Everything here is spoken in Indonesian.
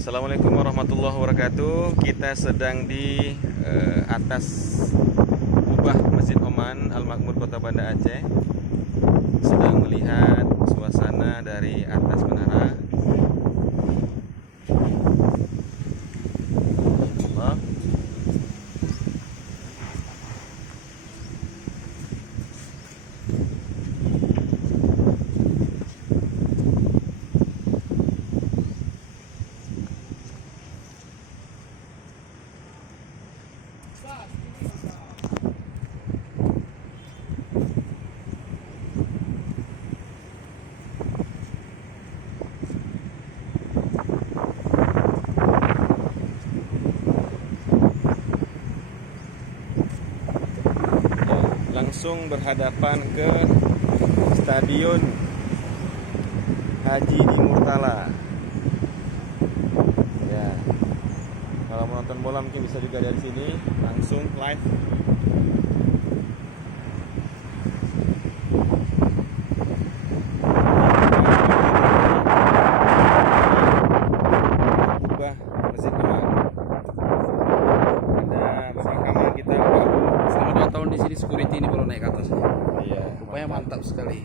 Assalamualaikum warahmatullahi wabarakatuh. Kita sedang di atas kubah Masjid Oman Al-Makmur Kota Banda Aceh. Sedang melihat suasana dari atas menara. Allah. Langsung berhadapan ke Stadion Haji di Murtala. Ya, kalau menonton bola mungkin bisa juga dari sini langsung live. Kubah Masjid Oman. Ada pemakaman kita. Selama 2 tahun di sini security ini baru naik ke atas. Iya, Rupanya mantap sekali.